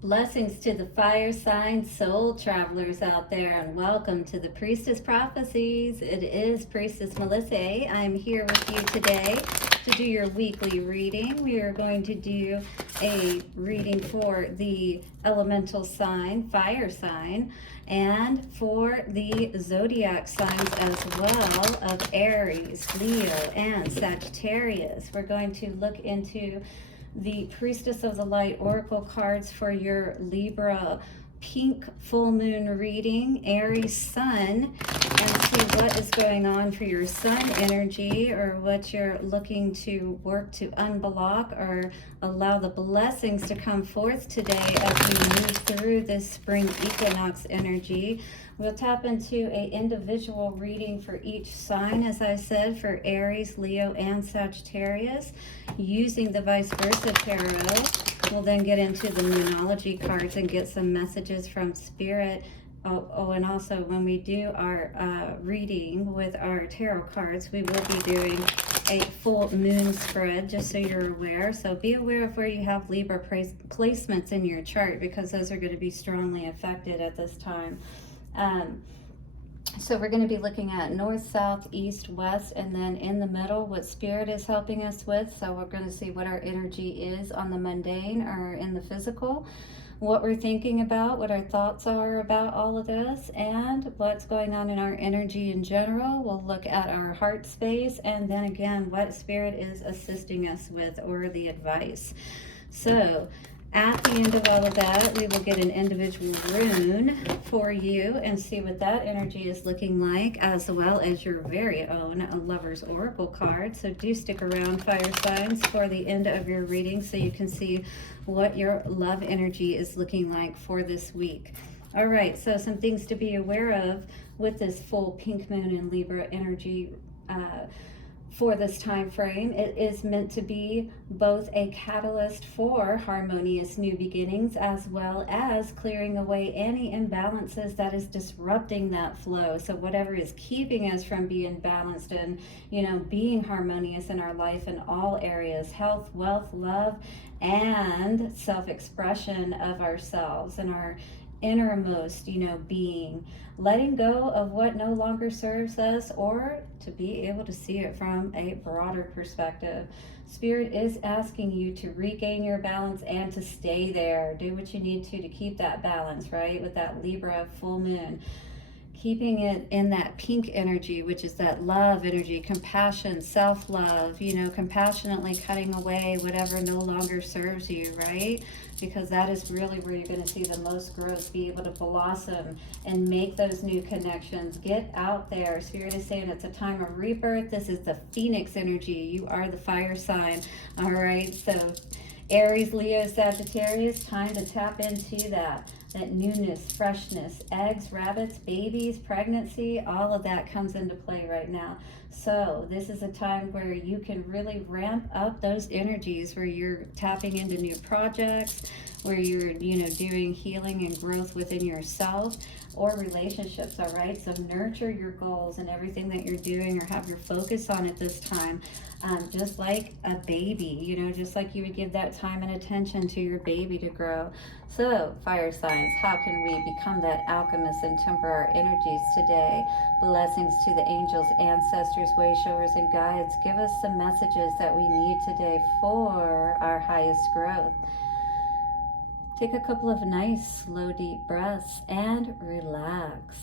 Blessings to the fire sign soul travelers out there, and welcome to the Priestess Prophecies. It is Priestess Melissae. I'm here with you today to do your weekly reading. We are going to do a reading for the elemental sign, fire sign, and for the zodiac signs as well of Aries, Leo, and Sagittarius. We're going to look into the Priestess of the Light Oracle cards for your Libra pink full moon reading, Aries sun, and see what is going on for your sun energy, or what you're looking to work to unblock or allow the blessings to come forth today as we move through this spring equinox energy. We'll tap into an individual reading for each sign, as I said, for Aries, Leo, and Sagittarius, using the vice versa tarot. We'll then get into the Moonology cards and get some messages from Spirit. Oh, and also when we do our reading with our tarot cards, we will be doing a full moon spread, just so you're aware. So be aware of where you have Libra placements in your chart, because those are going to be strongly affected at this time. So we're going to be looking at north, south, east, west, and then in the middle what Spirit is helping us with. So we're going to see what our energy is on the mundane or in the physical, what we're thinking about, what our thoughts are about all of this, and what's going on in our energy in general. We'll look at our heart space, and then again what Spirit is assisting us with, or the advice. So at the end of all of that, we will get an individual rune for you and see what that energy is looking like, as well as your very own Lover's Oracle card. So do stick around, fire signs, for the end of your reading so you can see what your love energy is looking like for this week. All right, so some things to be aware of with this full pink moon in Libra energy for this time frame. It is meant to be both a catalyst for harmonious new beginnings, as well as clearing away any imbalances that is disrupting that flow. So whatever is keeping us from being balanced and, being harmonious in our life in all areas, health, wealth, love, and self-expression of ourselves and our innermost, being, letting go of what no longer serves us, or to be able to see it from a broader perspective. Spirit is asking you to regain your balance and to stay there. Do what you need to keep that balance, right? With that Libra full moon, keeping it in that pink energy, which is that love energy, compassion, self-love, compassionately cutting away whatever no longer serves you, right? Because that is really where you're going to see the most growth, be able to blossom and make those new connections. Get out there. Spirit is saying it's a time of rebirth. This is the Phoenix energy. You are the fire sign. All right. So Aries, Leo, Sagittarius, time to tap into that newness, freshness, eggs, rabbits, babies, pregnancy, all of that comes into play right now. So this is a time where you can really ramp up those energies, where you're tapping into new projects, where you're, doing healing and growth within yourself or relationships, all right? So nurture your goals and everything that you're doing, or have your focus on at this time. Just like a baby, just like you would give that time and attention to your baby to grow. So, fire signs, how can we become that alchemist and temper our energies today? Blessings to the angels, ancestors, way showers, and guides. Give us some messages that we need today for our highest growth. Take a couple of nice, slow, deep breaths and relax.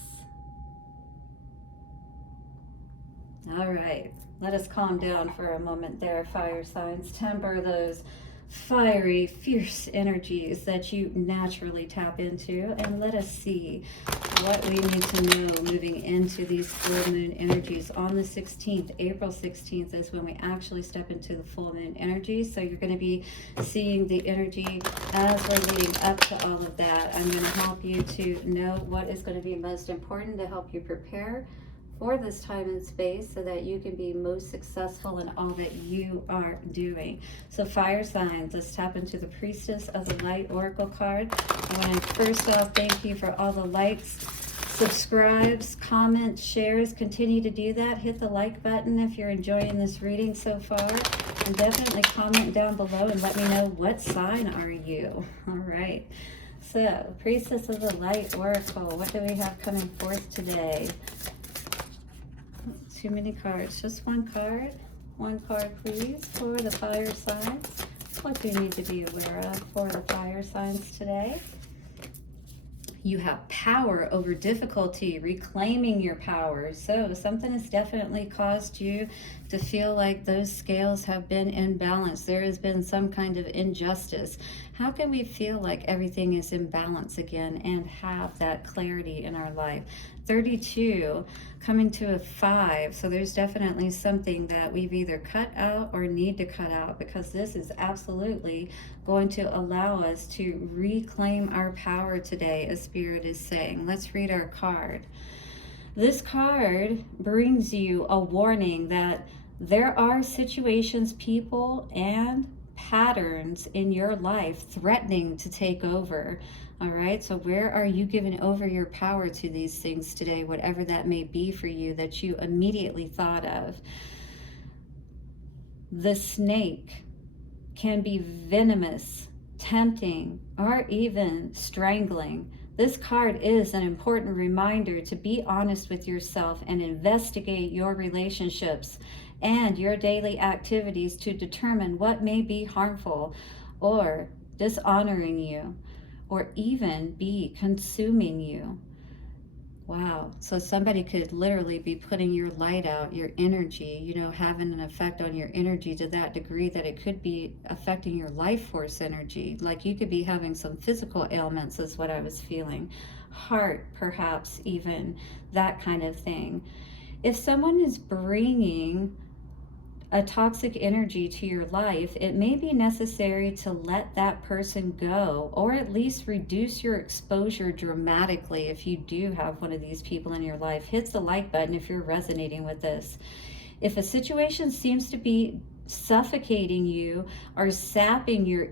All right, let us calm down for a moment there, fire signs. Temper those fiery, fierce energies that you naturally tap into, and let us see what we need to know moving into these full moon energies on the 16th. April 16th is when we actually step into the full moon energy. So you're going to be seeing the energy as we're leading up to all of that. I'm going to help you to know what is going to be most important to help you prepare for this time and space, so that you can be most successful in all that you are doing. So fire signs, let's tap into the Priestess of the Light Oracle card. I want to first off thank you for all the likes, subscribes, comments, shares. Continue to do that. Hit the like button if you're enjoying this reading so far, and definitely comment down below and let me know, what sign are you? All right. So, Priestess of the Light Oracle, what do we have coming forth today? Too many cards. Just one card. One card, please, for the fire signs. What do you need to be aware of for the fire signs today? You have power over difficulty, reclaiming your power. So something has definitely caused you to feel like those scales have been imbalanced. There has been some kind of injustice. How can we feel like everything is in balance again and have that clarity in our life? 32 coming to a 5. So there's definitely something that we've either cut out or need to cut out, because this is absolutely going to allow us to reclaim our power today, as Spirit is saying. Let's read our card. This card brings you a warning that there are situations, people, and patterns in your life threatening to take over. All right, so where are you giving over your power to these things today, whatever that may be for you that you immediately thought of? The snake can be venomous, tempting, or even strangling. This card is an important reminder to be honest with yourself and investigate your relationships and your daily activities to determine what may be harmful or dishonoring you, or even be consuming you. Wow, so somebody could literally be putting your light out, your energy, you know, having an effect on your energy to that degree that it could be affecting your life force energy. Like you could be having some physical ailments is what I was feeling. Heart, perhaps, even that kind of thing. If someone is bringing a toxic energy to your life, it may be necessary to let that person go, or at least reduce your exposure dramatically. If you do have one of these people in your life, hit the like button if you're resonating with this. If a situation seems to be suffocating you or sapping your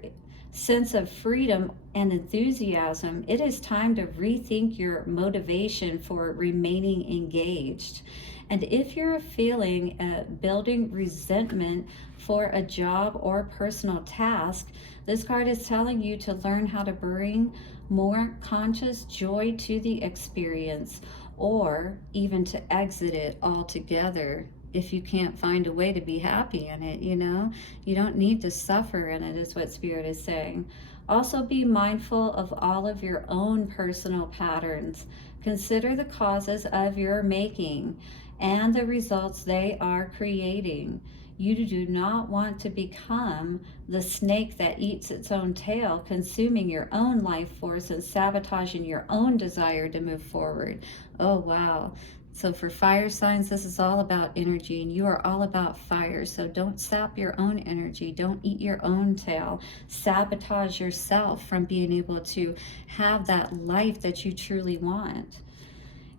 sense of freedom and enthusiasm, it is time to rethink your motivation for remaining engaged. And if you're feeling building resentment for a job or personal task, this card is telling you to learn how to bring more conscious joy to the experience, or even to exit it altogether. If you can't find a way to be happy in it, you know, you don't need to suffer in it, is what Spirit is saying. Also, be mindful of all of your own personal patterns. Consider the causes of your making and the results they are creating. You do not want to become the snake that eats its own tail, consuming your own life force and sabotaging your own desire to move forward. Oh, wow. So for fire signs, this is all about energy, and you are all about fire. So don't sap your own energy. Don't eat your own tail. Sabotage yourself from being able to have that life that you truly want.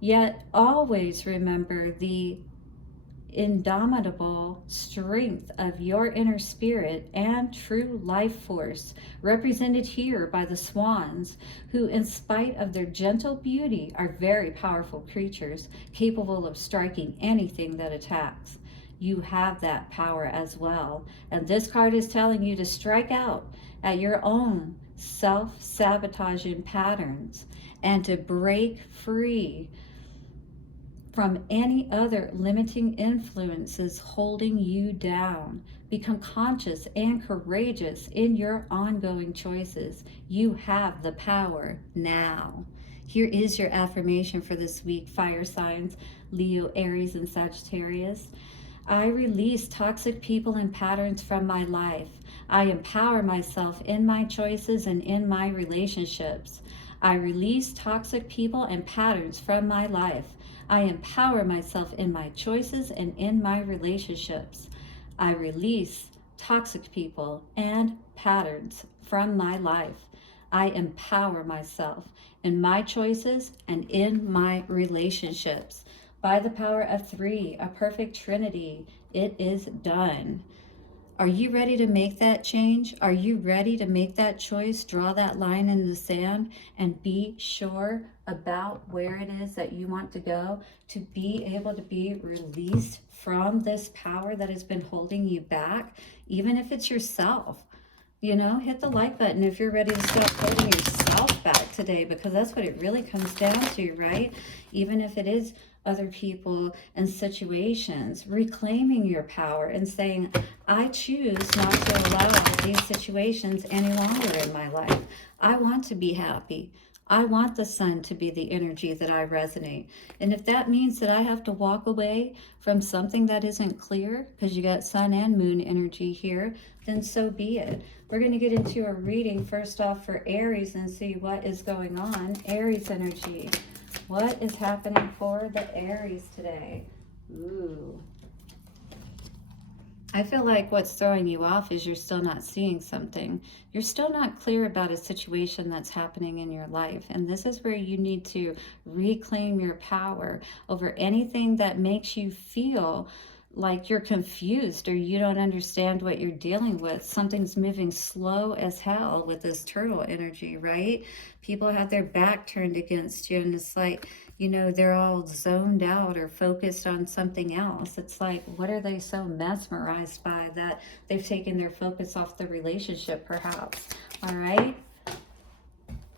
Yet always remember the indomitable strength of your inner spirit and true life force, represented here by the swans, who, in spite of their gentle beauty, are very powerful creatures, capable of striking anything that attacks. You have that power as well. And this card is telling you to strike out at your own self-sabotaging patterns and to break free from any other limiting influences holding you down. Become conscious and courageous in your ongoing choices. You have the power now. Here is your affirmation for this week, fire signs, Leo, Aries, and Sagittarius. I release toxic people and patterns from my life. I empower myself in my choices and in my relationships. I release toxic people and patterns from my life. I empower myself in my choices and in my relationships. I release toxic people and patterns from my life. I empower myself in my choices and in my relationships. By the power of 3, a perfect trinity, it is done. Are you ready to make that change? Are you ready to make that choice, draw that line in the sand, and be sure about where it is that you want to go, to be able to be released from this power that has been holding you back, even if it's yourself? You know, hit the like button if you're ready to start holding yourself back. today, because that's what it really comes down to, right? Even if it is other people and situations, reclaiming your power and saying, I choose not to allow these situations any longer in my life. I want to be happy. I want the sun to be the energy that I resonate. And if that means that I have to walk away from something that isn't clear, because you got sun and moon energy here, then so be it. We're going to get into a reading first off for Aries and see what is going on. Aries energy. What is happening for the Aries today? Ooh. I feel like what's throwing you off is you're still not seeing something. You're still not clear about a situation that's happening in your life. And this is where you need to reclaim your power over anything that makes you feel like you're confused or you don't understand what you're dealing with. Something's moving slow as hell with this turtle energy, right? People have their back turned against you, and it's like, you know, they're all zoned out or focused on something else. It's like, what are they so mesmerized by that they've taken their focus off the relationship, perhaps? All right.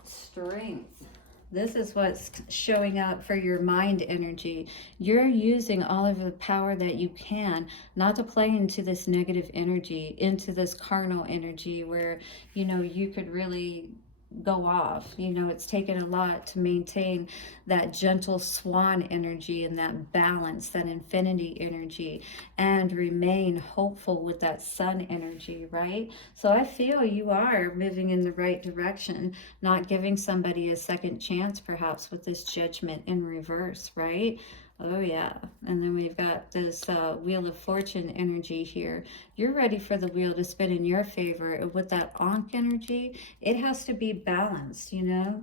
Strength. This is what's showing up for your mind energy. You're using all of the power that you can not to play into this negative energy, into this carnal energy where, you know, you could really go off. You know, it's taken a lot to maintain that gentle swan energy and that balance, that infinity energy, and remain hopeful with that sun energy, right? So I feel you are moving in the right direction, not giving somebody a second chance perhaps with this judgment in reverse, right? Oh yeah. And then we've got this Wheel of Fortune energy here. You're ready for the wheel to spin in your favor. And with that Ankh energy, it has to be balanced, you know.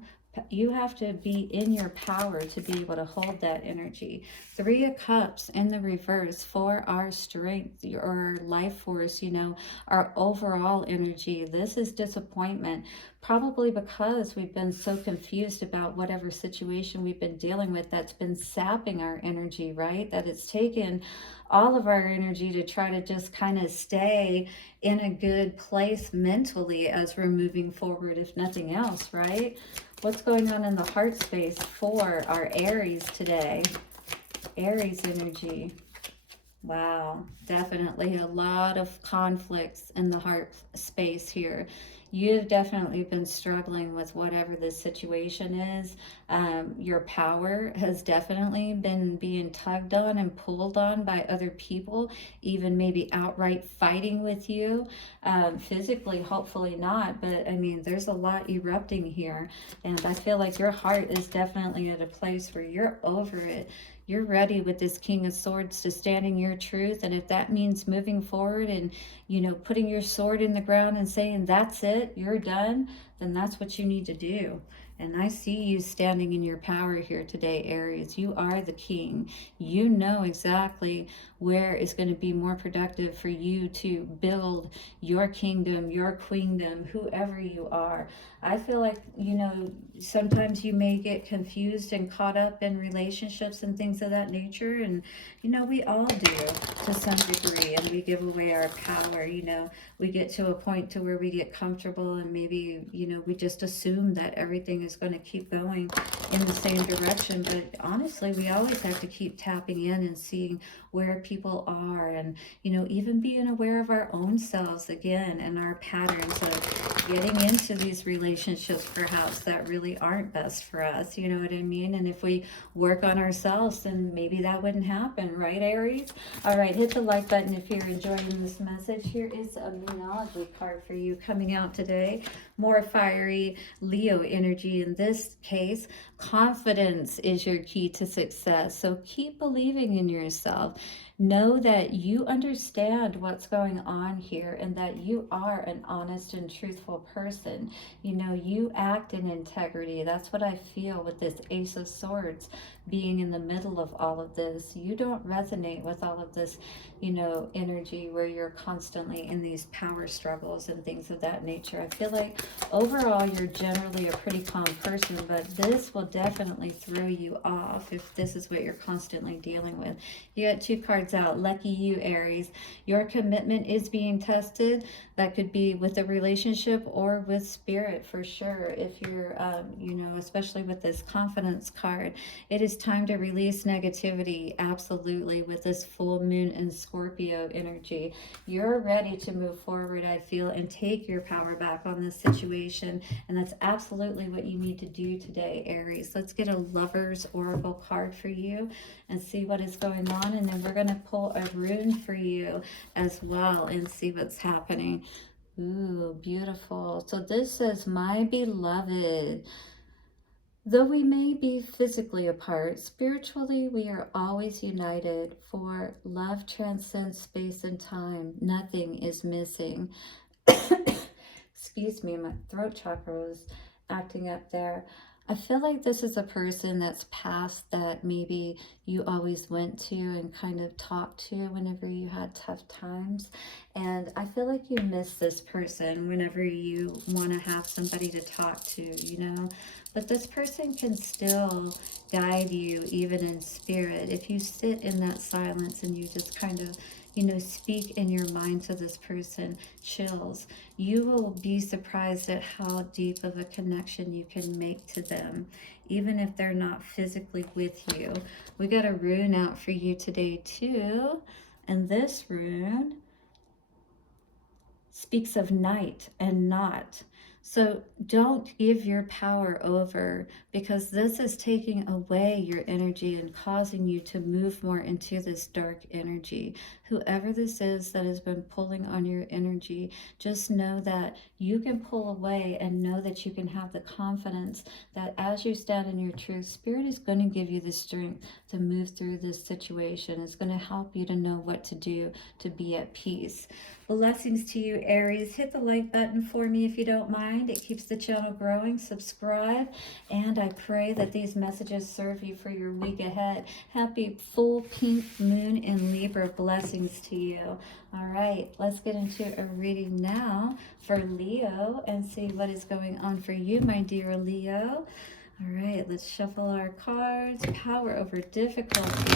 You have to be in your power to be able to hold that energy. 3 of Cups in the reverse for our strength, our life force, you know, our overall energy. This is disappointment, probably because we've been so confused about whatever situation we've been dealing with that's been sapping our energy, right? That it's taken all of our energy to try to just kind of stay in a good place mentally as we're moving forward, if nothing else, right? What's going on in the heart space for our Aries today? Aries energy. Wow, definitely a lot of conflicts in the heart space here. You've definitely been struggling with whatever this situation is. Your power has definitely been being tugged on and pulled on by other people, even maybe outright fighting with you. Physically, hopefully not, but I mean, there's a lot erupting here. And I feel like your heart is definitely at a place where you're over it. You're ready with this King of Swords to stand in your truth. And if that means moving forward and, you know, putting your sword in the ground and saying, that's it, you're done, then that's what you need to do. And I see you standing in your power here today, Aries. You are the king. You know exactly where is going to be more productive for you to build your kingdom, your queendom, whoever you are. I feel like, you know, sometimes you may get confused and caught up in relationships and things of that nature. And, you know, we all do to some degree, and we give away our power. You know, we get to a point to where we get comfortable and maybe, you know, we just assume that everything is going to keep going in the same direction. But honestly, we always have to keep tapping in and seeing where people are, and, you know, even being aware of our own selves again and our patterns of getting into these relationships perhaps that really aren't best for us, you know what I mean? And if we work on ourselves, then maybe that wouldn't happen, right, Aries? All right, hit the like button if you're enjoying this message. Here is a Moonology card for you coming out today. More fiery Leo energy in this case. Confidence is your key to success. So keep believing in yourself. Know that you understand what's going on here and that you are an honest and truthful person. You know, you act in integrity. That's what I feel with this Ace of Swords being in the middle of all of this. You don't resonate with all of this, you know, energy where you're constantly in these power struggles and things of that nature. I feel like overall you're generally a pretty calm person, but this will definitely throw you off if this is what you're constantly dealing with. You got 2 cards out. Lucky you, Aries. Your commitment is being tested. That could be with a relationship or with spirit for sure. If you're, you know, especially with this confidence card, it is time to release negativity. Absolutely. With this full moon and Scorpio energy, you're ready to move forward, I feel, and take your power back on this situation. And that's absolutely what you need to do today, Aries. Let's get a Lover's Oracle card for you and see what is going on. And then we're going to pull a rune for you as well and see what's happening. Ooh, beautiful. So this says, my beloved, though we may be physically apart, spiritually we are always united, for love transcends space and time. Nothing is missing. Excuse me, my throat chakra was acting up there. I feel like this is a person that's past that maybe you always went to and kind of talked to whenever you had tough times. And I feel like you miss this person whenever you want to have somebody to talk to, you know. But this person can still guide you even in spirit. If you sit in that silence and you just kind of, you know, speak in your mind to this person, chills, you will be surprised at how deep of a connection you can make to them, even if they're not physically with you. We got a rune out for you today too, and this rune speaks of night and not. So don't give your power over, because this is taking away your energy and causing you to move more into this dark energy. Whoever this is that has been pulling on your energy, just know that you can pull away and know that you can have the confidence that as you stand in your truth, Spirit is going to give you the strength to move through this situation. It's going to help you to know what to do to be at peace. Blessings to you, Aries. Hit the like button for me if you don't mind. It keeps the channel growing. Subscribe. And I pray that these messages serve you for your week ahead. Happy full pink moon in Libra. Blessings to you. All right, let's get into a reading now for Leo and see what is going on for you, my dear Leo. All right, let's shuffle our cards. Power over difficulty.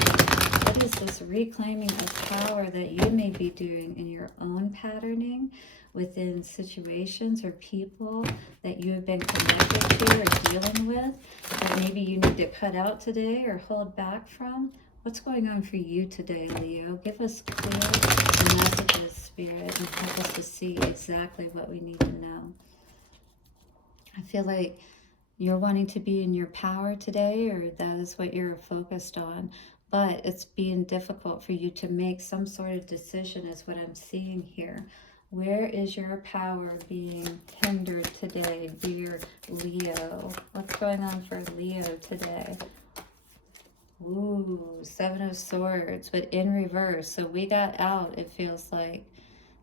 What is this reclaiming of power that you may be doing in your own patterning within situations or people that you have been connected to or dealing with that maybe you need to cut out today or hold back from? What's going on for you today, Leo? Give us clear messages, Spirit, and help us to see exactly what we need to know. I feel like you're wanting to be in your power today, or that is what you're focused on, but it's being difficult for you to make some sort of decision is what I'm seeing here. Where is your power being hindered today, dear Leo? What's going on for Leo today? Ooh, 7 of Swords, but in reverse. So we got out, it feels like.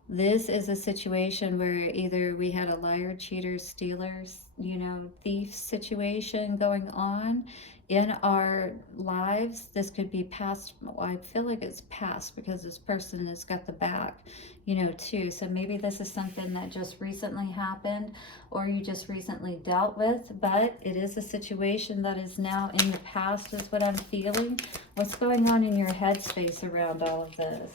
This is a situation where either we had a liar, cheater, stealer, you know, thief situation going on in our lives. This could be past. Well, I feel like it's past because this person has got the back, you know, too. So maybe this is something that just recently happened or you just recently dealt with, but it is a situation that is now in the past is what I'm feeling. What's going on in your headspace around all of this?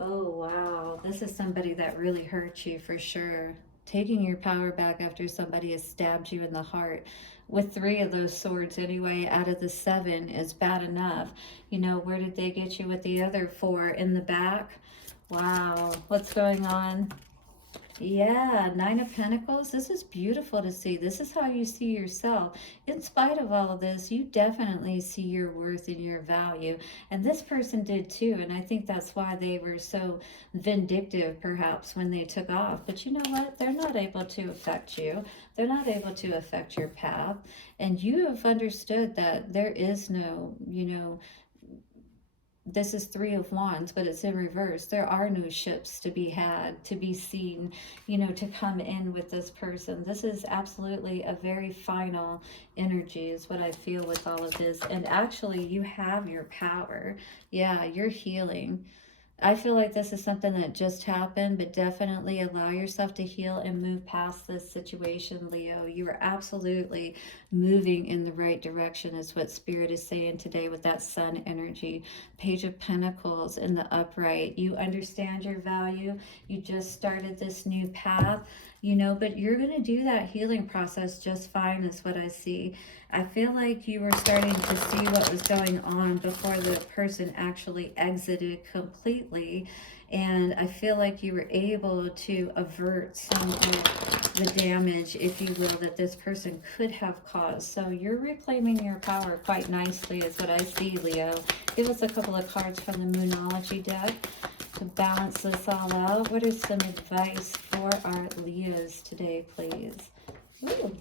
Oh, wow. This is somebody that really hurt you for sure. Taking your power back after somebody has stabbed you in the heart. With 3 of those swords anyway, out of the 7 is bad enough. You know, where did they get you with the other 4? In the back? Wow. What's going on? Yeah, 9 of Pentacles. This is beautiful to see. This is how you see yourself. In spite of all of this, you definitely see your worth and your value. And this person did too. And I think that's why they were so vindictive, perhaps, when they took off. But you know what? They're not able to affect you. They're not able to affect your path. And you have understood that there is no, you know, this is 3 of Wands, but it's in reverse. There are no ships to be had, to be seen, you know, to come in with this person. This is absolutely a very final energy is what I feel with all of this. And actually, you have your power. Yeah, you're healing. I feel like this is something that just happened, but definitely allow yourself to heal and move past this situation, Leo. You are absolutely moving in the right direction is what Spirit is saying today with that Sun energy. Page of Pentacles in the upright. You understand your value. You just started this new path, you know, but you're going to do that healing process just fine is what I see. I feel like you were starting to see what was going on before the person actually exited completely. And I feel like you were able to avert some of the damage, if you will, that this person could have caused. So you're reclaiming your power quite nicely is what I see, Leo. Give us a couple of cards from the Moonology deck to balance this all out. What is some advice for our Leos today, please? Ooh.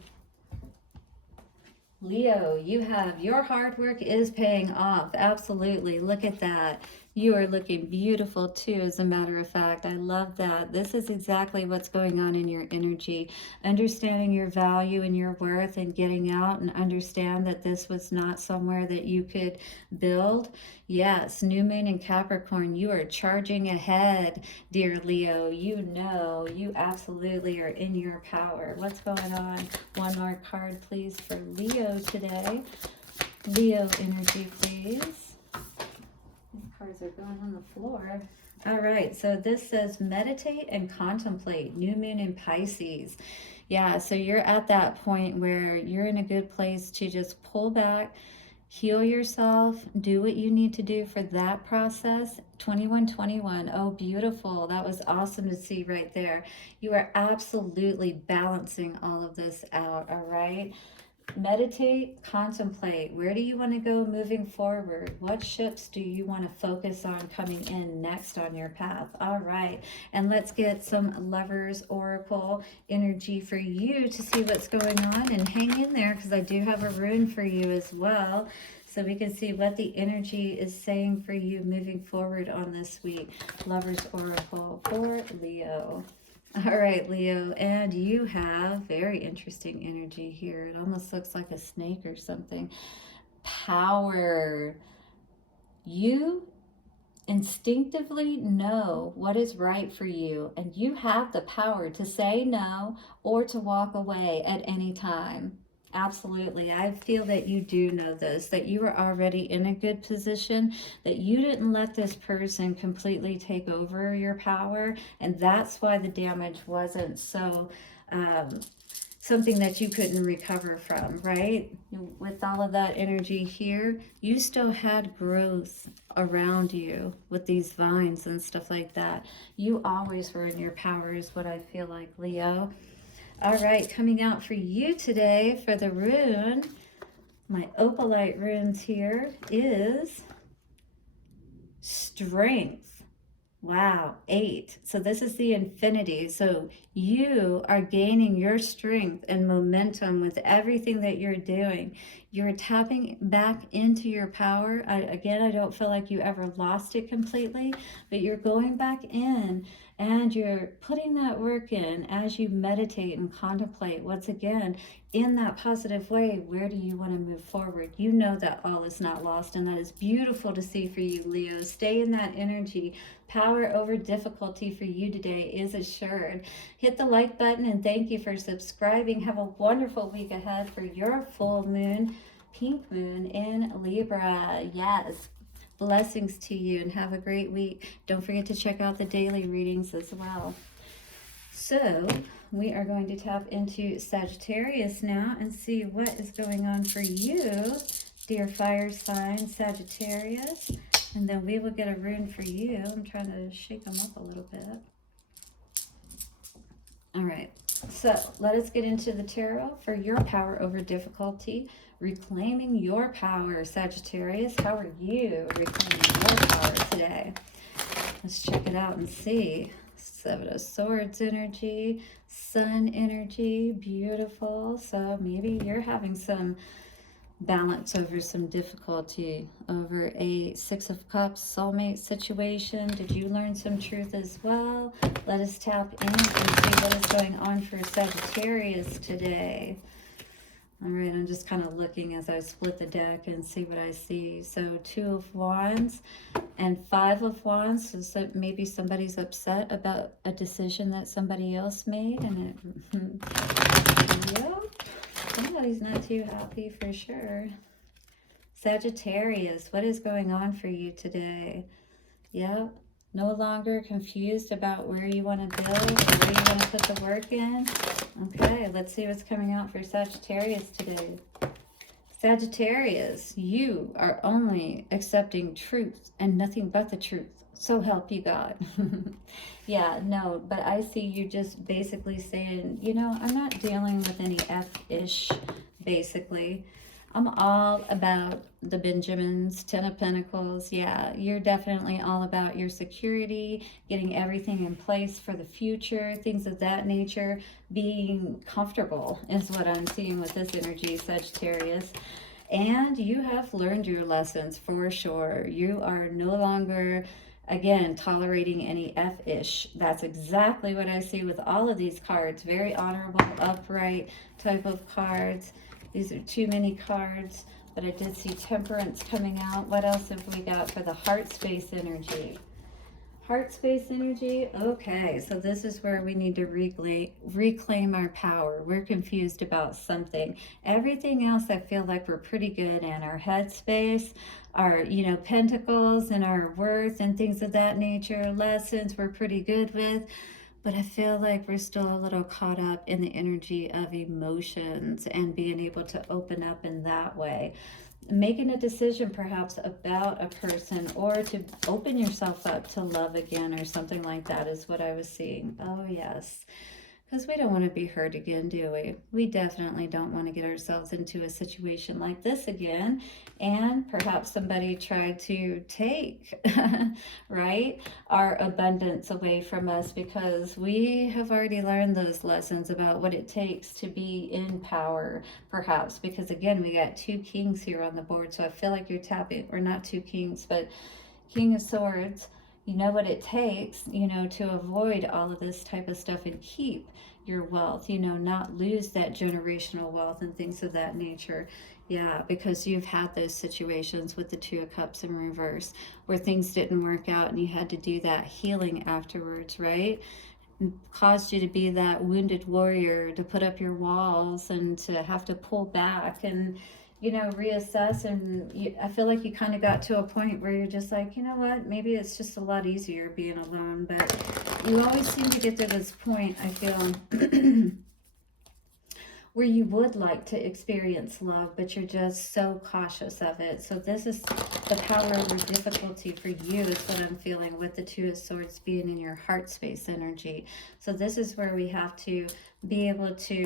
Leo, you have your hard work is paying off. Absolutely. Look at that. You are looking beautiful too, as a matter of fact. I love that. This is exactly what's going on in your energy. Understanding your value and your worth and getting out and understand that this was not somewhere that you could build. Yes, new moon in Capricorn, you are charging ahead, dear Leo. You know, you absolutely are in your power. What's going on? One more card, please, for Leo today. Leo energy, please. These cards are going on the floor. All right, so this says meditate and contemplate, new moon in Pisces. Yeah, so you're at that point where you're in a good place to just pull back, heal yourself, do what you need to do for that process. 2121, oh beautiful, that was awesome to see right there. You are absolutely balancing all of this out, all right? Meditate, contemplate. Where do you want to go moving forward? What ships do you want to focus on coming in next on your path? All right, and let's get some Lovers Oracle energy for you to see what's going on, and hang in there because I do have a rune for you as well, so we can see what the energy is saying for you moving forward on this week. Lovers Oracle for Leo. All right, Leo, and you have very interesting energy here. It almost looks like a snake or something. Power. You instinctively know what is right for you, and you have the power to say no or to walk away at any time. Absolutely. I feel that you do know this, that you are already in a good position, that you didn't let this person completely take over your power, and that's why the damage wasn't so something that you couldn't recover from, right? With all of that energy here, you still had growth around you with these vines and stuff like that. You always were in your power is what I feel like, Leo. All right, coming out for you today for the rune, my opalite runes here, is Strength. Wow, 8. So this is the infinity. So you are gaining your strength and momentum with everything that you're doing. You're tapping back into your power. Again, I don't feel like you ever lost it completely, but you're going back in and you're putting that work in as you meditate and contemplate. Once again, in that positive way, where do you want to move forward? You know that all is not lost, and that is beautiful to see for you, Leo. Stay in that energy. Power over difficulty for you today is assured. Hit the like button and thank you for subscribing. Have a wonderful week ahead for your full moon, pink moon in Libra. Yes. Blessings to you and have a great week. Don't forget to check out the daily readings as well. So we are going to tap into Sagittarius now and see what is going on for you, dear fire sign Sagittarius. And then we will get a rune for you. I'm trying to shake them up a little bit. All right, so let us get into the tarot for your power over difficulty. Reclaiming your power, Sagittarius. How are you reclaiming your power today? Let's check it out and see. Seven of Swords energy, Sun energy, beautiful. So maybe you're having some balance over some difficulty over a Six of Cups soulmate situation. Did you learn some truth as well? Let us tap in and see what is going on for Sagittarius today. All right, I'm just kind of looking as I split the deck and see what I see. So 2 of Wands and 5 of Wands. So maybe somebody's upset about a decision that somebody else made, and it, yep, somebody's not too happy for sure. Sagittarius, what is going on for you today? Yep, no longer confused about where you want to build or where you want to put the work in. Okay, let's see what's coming out for Sagittarius today. Sagittarius, you are only accepting truth and nothing but the truth. So help you God. Yeah, no, but I see you just basically saying, you know, I'm not dealing with any F-ish, basically. I'm all about the Benjamins, 10 of Pentacles. Yeah, you're definitely all about your security, getting everything in place for the future, things of that nature. Being comfortable is what I'm seeing with this energy, Sagittarius. And you have learned your lessons for sure. You are no longer, again, tolerating any F-ish. That's exactly what I see with all of these cards. Very honorable, upright type of cards. These are too many cards, but I did see Temperance coming out. What else have we got for the heart space energy? Heart space energy. Okay, so this is where we need to reclaim our power. We're confused about something. Everything else I feel like we're pretty good in. Our head space, our, you know, pentacles and our worth and things of that nature. Lessons we're pretty good with. But I feel like we're still a little caught up in the energy of emotions and being able to open up in that way. Making a decision perhaps about a person, or to open yourself up to love again or something like that is what I was seeing. Oh, yes. Because we don't want to be hurt again, do we? We definitely don't want to get ourselves into a situation like this again. And perhaps somebody tried to take, right, our abundance away from us, because we have already learned those lessons about what it takes to be in power, perhaps. Because again, we got 2 kings here on the board. So I feel like you're tapping, or not 2 kings, but King of Swords. You know what it takes, you know, to avoid all of this type of stuff and keep your wealth, you know, not lose that generational wealth and things of that nature. Yeah, because you've had those situations with the 2 of Cups in reverse where things didn't work out and you had to do that healing afterwards, right? Caused you to be that wounded warrior, to put up your walls and to have to pull back and, you know, reassess. And I feel like you kind of got to a point where you're just like, you know what, maybe it's just a lot easier being alone. But you always seem to get to this point, I feel, where you would like to experience love, but you're just so cautious of it. So this is the power over difficulty for you, is what I'm feeling with the 2 of Swords being in your heart space energy. So this is where we have to be able to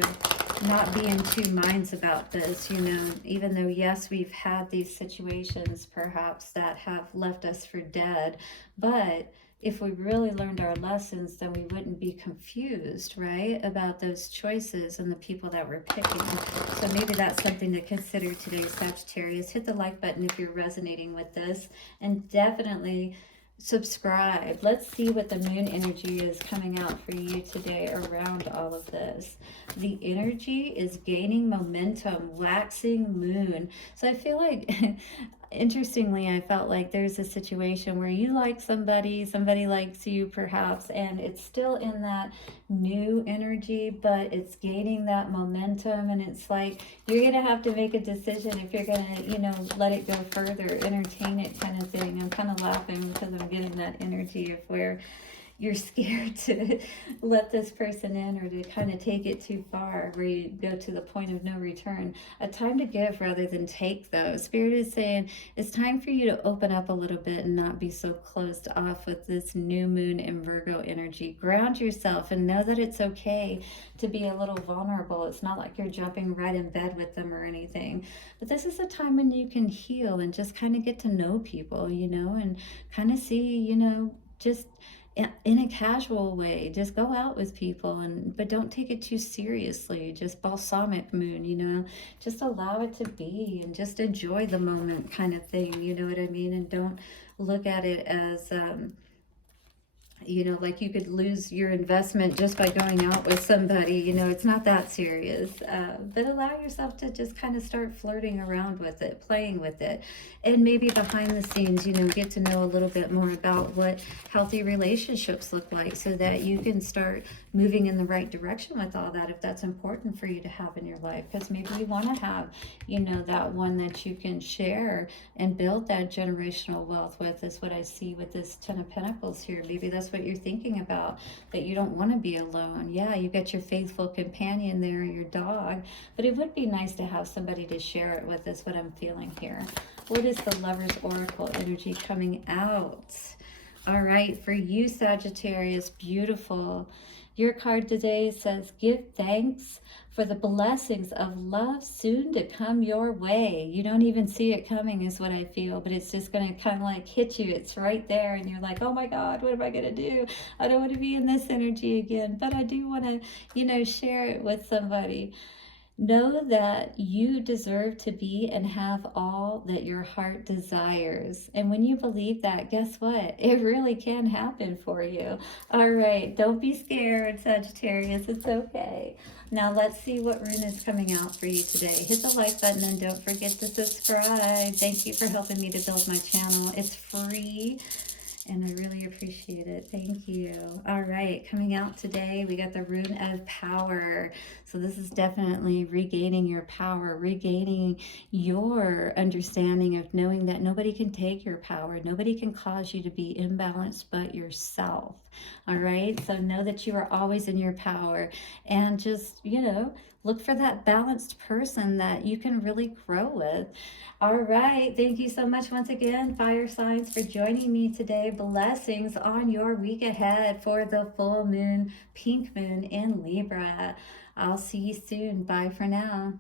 not be in 2 minds about this, you know, even though, yes, we've had these situations perhaps that have left us for dead, but if we really learned our lessons, then we wouldn't be confused, right, about those choices and the people that we're picking. So maybe that's something to consider today, Sagittarius. Hit the like button if you're resonating with this, and definitely subscribe. Let's see what the moon energy is coming out for you today around all of this. The energy is gaining momentum, waxing moon. So I feel like interestingly, I felt like there's a situation where you like somebody, somebody likes you perhaps, and it's still in that new energy, but it's gaining that momentum, and it's like you're gonna have to make a decision if you're gonna, you know, let it go further, entertain it kind of thing. I'm kind of laughing because I'm getting that energy of where you're scared to let this person in, or to kind of take it too far, where you go to the point of no return. A time to give rather than take, though. Spirit is saying it's time for you to open up a little bit and not be so closed off with this new moon in Virgo energy. Ground yourself and know that it's okay to be a little vulnerable. It's not like you're jumping right in bed with them or anything. But this is a time when you can heal and just kind of get to know people, you know, and kind of see, you know, just in a casual way, just go out with people, and but don't take it too seriously. Just balsamic moon, you know, just allow it to be and just enjoy the moment kind of thing, you know what I mean? And don't look at it as you know, like you could lose your investment just by going out with somebody, you know, it's not that serious. But allow yourself to just kind of start flirting around with it, playing with it. And maybe behind the scenes, you know, get to know a little bit more about what healthy relationships look like so that you can start moving in the right direction with all that if that's important for you to have in your life. Because maybe you want to have, you know, that one that you can share and build that generational wealth with, is what I see with this Ten of Pentacles here. Maybe that's what you're thinking about, that you don't want to be alone. Yeah, you got your faithful companion there, your dog, but it would be nice to have somebody to share it with, is what I'm feeling here. What is the Lover's Oracle energy coming out? All right, for you, Sagittarius, beautiful. Your card today says, give thanks for the blessings of love soon to come your way. You don't even see it coming, is what I feel, but it's just going to kind of like hit you. It's right there, and you're like, oh my God, what am I going to do? I don't want to be in this energy again, but I do want to, you know, share it with somebody. Know that you deserve to be and have all that your heart desires. And when you believe that, guess what? It really can happen for you. All right, don't be scared, Sagittarius. It's okay. Now let's see what rune is coming out for you today. Hit the like button and don't forget to subscribe. Thank you for helping me to build my channel. It's free, and I really appreciate it. Thank you. All right, coming out today, we got the rune of power. So this is definitely regaining your power, regaining your understanding of knowing that nobody can take your power. Nobody can cause you to be imbalanced but yourself. All right, so know that you are always in your power, and just, you know, look for that balanced person that you can really grow with. All right. Thank you so much once again, fire signs, for joining me today. Blessings on your week ahead for the full moon, pink moon in Libra. I'll see you soon. Bye for now.